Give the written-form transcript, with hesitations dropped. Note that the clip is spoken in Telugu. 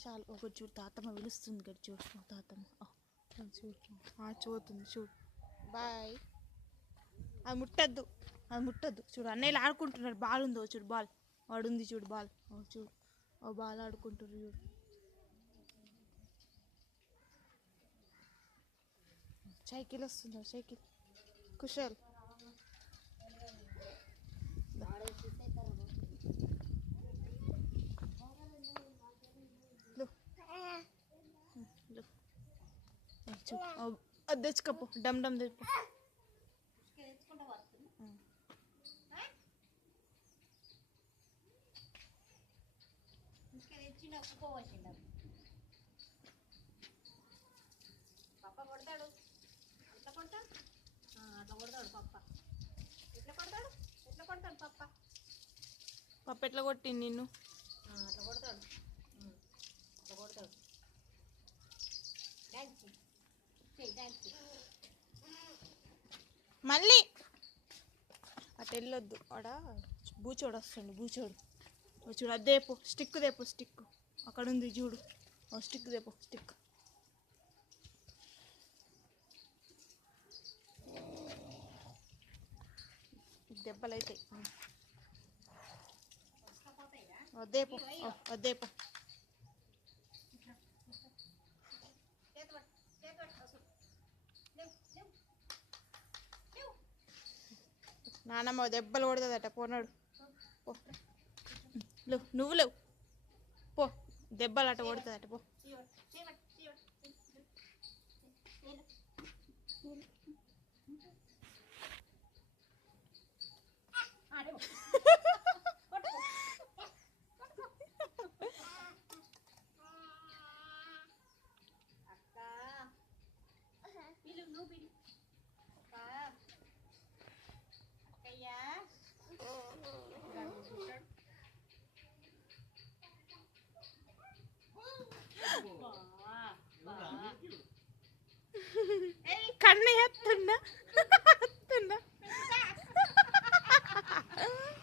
చాలు ఒక చూడు తాతమ్మ పిలుస్తుంది కదా చూడు తాతమ్మ చూడు చూస్తుంది చూడు బాయ్. అది ముట్టద్దు చూడు అన్నయ్యలు ఆడుకుంటున్నారు. బాల్ ఉందో చూడు బాల్ వాడు ఉంది చూడు బాల్ చూడు బాల్ ఆడుకుంటున్నారు చూడు. సైకిల్ వస్తుందా సైకిల్ కుషల్ అది తెచ్చుకోపో డమ్ తెచ్చుకో. పప్ప కొడతాడు అట్లా కొడతాడు అట్లా కొడతాడు పప్ప ఎట్లా కొడతాడు పప్ప ఎట్లా కొట్టింది నిన్ను అట్లా కొడతాడు మళ్ళీ అటు వెళ్ళొద్దు. ఆడ బూచోడు వస్తుండు బూచోడు చూడు. అది దేపు స్టిక్ అక్కడ ఉంది చూడు. స్టిక్ దేపు స్టిక్. దెబ్బలు అవుతాయి. వద్దేపు నానమ్మ దెబ్బలు కొడుతుందట పోనాడు పో. నువ్వు లేవు పో దెబ్బలు అట కొడుతుందట పో.